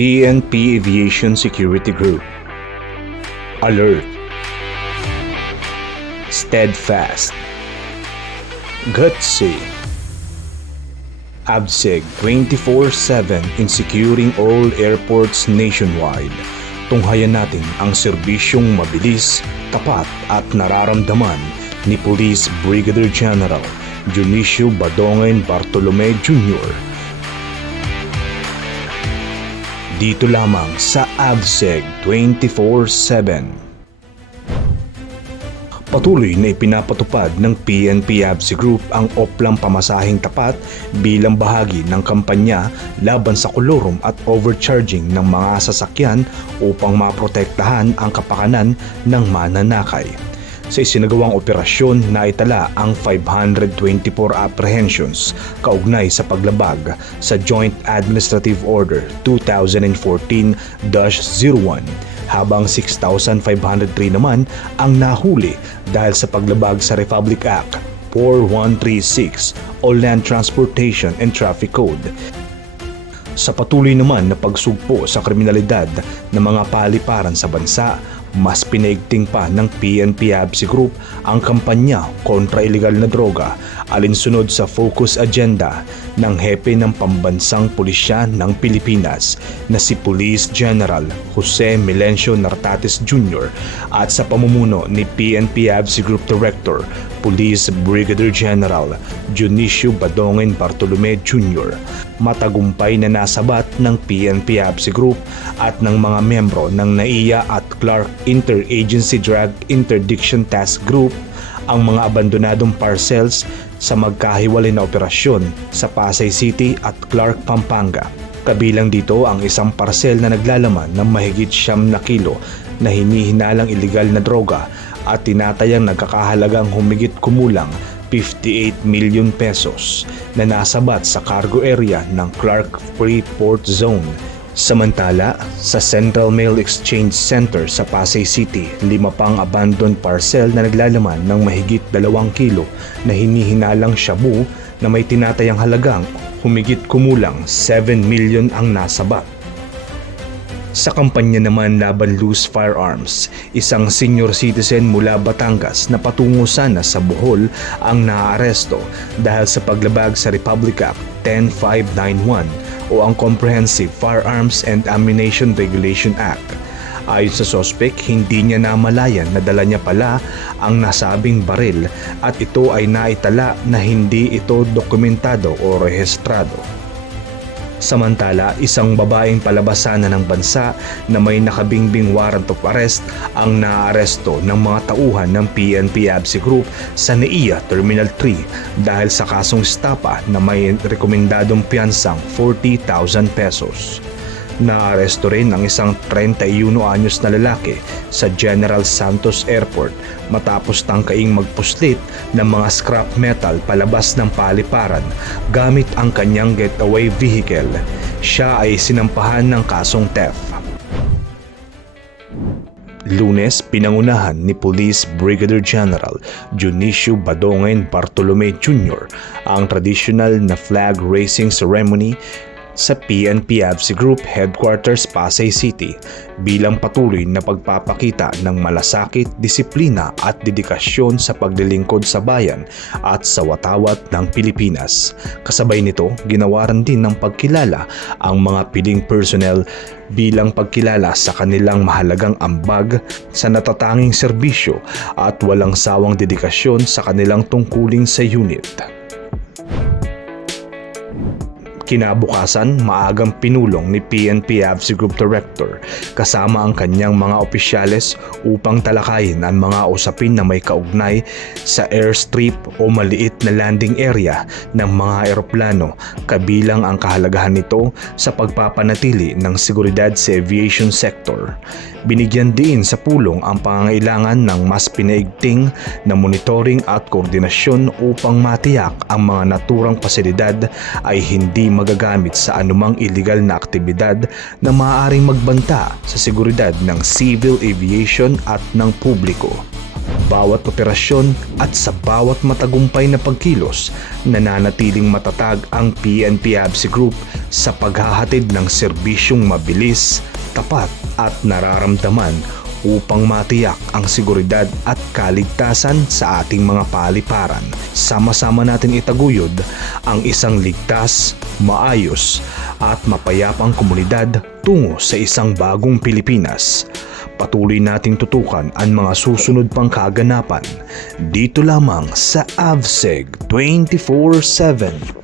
PNP Aviation Security Group. Alert. Steadfast. Gutsy. ABSEG 24/7 in securing all airports nationwide. Tunghayan natin ang serbisyong mabilis, tapat at nararamdaman ni Police Brigadier General Dionisio Badongen Bartolome Jr. Dito lamang sa ABSEG 24/7. Patuloy na ipinapatupad ng PNP ABSEG Group ang oplang pamasahing tapat bilang bahagi ng kampanya laban sa kolorum at overcharging ng mga sasakyan upang maprotektahan ang kapakanan ng mananakay. Sa isinagawang operasyon na itala ang 524 apprehensions kaugnay sa paglabag sa Joint Administrative Order 2014-01 habang 6,503 naman ang nahuli dahil sa paglabag sa Republic Act 4136 o Land Transportation and Traffic Code. Sa patuloy naman na pagsugpo sa kriminalidad ng mga paliparan sa bansa, mas pinaigting pa ng PNP ABSEG Group ang kampanya kontra ilegal na droga alinsunod sa focus agenda ng hepe ng pambansang pulisya ng Pilipinas na si Police General Jose Melencio Nartates Jr. at sa pamumuno ni PNP ABSEG Group Director Police Brigadier General Dionisio Badongen Bartolome Jr. Matagumpay na nasabat ng PNP ABSEG Group at ng mga miyembro ng NAIA at Clark Interagency Drug Interdiction Task Group ang mga abandonadong parcels sa magkahiwalay na operasyon sa Pasay City at Clark, Pampanga. Kabilang dito ang isang parcel na naglalaman ng mahigit 9 na kilo na hinihinalang ilegal na droga at tinatayang nagkakahalagang humigit kumulang 58 million pesos na nasabat sa cargo area ng Clark Free Port Zone. Samantala, sa Central Mail Exchange Center sa Pasay City, 5 pang abandoned parcel na naglalaman ng mahigit 2 kilo na hinihinalang shabu na may tinatayang halagang humigit kumulang 7 million ang nasabat. Sa kampanya naman laban loose firearms, isang senior citizen mula Batangas na patungo sana sa Bohol ang naaresto dahil sa paglabag sa Republic Act 10591 o ang Comprehensive Firearms and Ammunition Regulation Act. Ayon sa sospek, hindi niya namalayan na dala niya pala ang nasabing baril at ito ay naitala na hindi ito dokumentado o rehistrado. Samantala, isang babaeng palabas sana ng bansa na may nakabingbing warrant of arrest ang naaresto ng mga tauhan ng PNP ABSEG Group sa NAIA Terminal 3 dahil sa kasong estapa na may rekomendadong piyansang 40,000 pesos. Naaresto rin ang isang 31 anyos na lalaki sa General Santos Airport matapos tangkaing magpuslit ng mga scrap metal palabas ng paliparan gamit ang kanyang getaway vehicle. Siya ay sinampahan ng kasong theft. Lunes, pinangunahan ni Police Brigadier General Dionisio Badongen Bartolome Jr. ang traditional na flag raising ceremony sa PNP ABSEG Group Headquarters Pasay City bilang patuloy na pagpapakita ng malasakit, disiplina at dedikasyon sa paglilingkod sa bayan at sa watawat ng Pilipinas. Kasabay nito, ginawaran din ng pagkilala ang mga piling personnel bilang pagkilala sa kanilang mahalagang ambag sa natatanging serbisyo at walang sawang dedikasyon sa kanilang tungkulin sa unit. Kinabukasan, maagang pinulong ni PNP ABSEG Group Director kasama ang kanyang mga opisyales upang talakayin ang mga usapin na may kaugnay sa airstrip o maliit na landing area ng mga eroplano, kabilang ang kahalagahan nito sa pagpapanatili ng seguridad sa aviation sector. Binigyan din sa pulong ang pangangailangan ng mas pinaigting na monitoring at koordinasyon upang matiyak ang mga naturang pasilidad ay hindi magagamit sa anumang illegal na aktibidad na maaaring magbanta sa seguridad ng civil aviation at ng publiko. bawat operasyon at sa bawat matagumpay na pagkilos, nananatiling matatag ang PNP ABSI Group sa paghahatid ng serbisyong mabilis, tapat at nararamdaman upang matiyak ang seguridad at kaligtasan sa ating mga paliparan. Sama-sama natin itaguyod ang isang ligtas, maayos at mapayapang komunidad tungo sa isang bagong Pilipinas. Patuloy nating tutukan ang mga susunod pang kaganapan dito lamang sa AVSEG 24/7.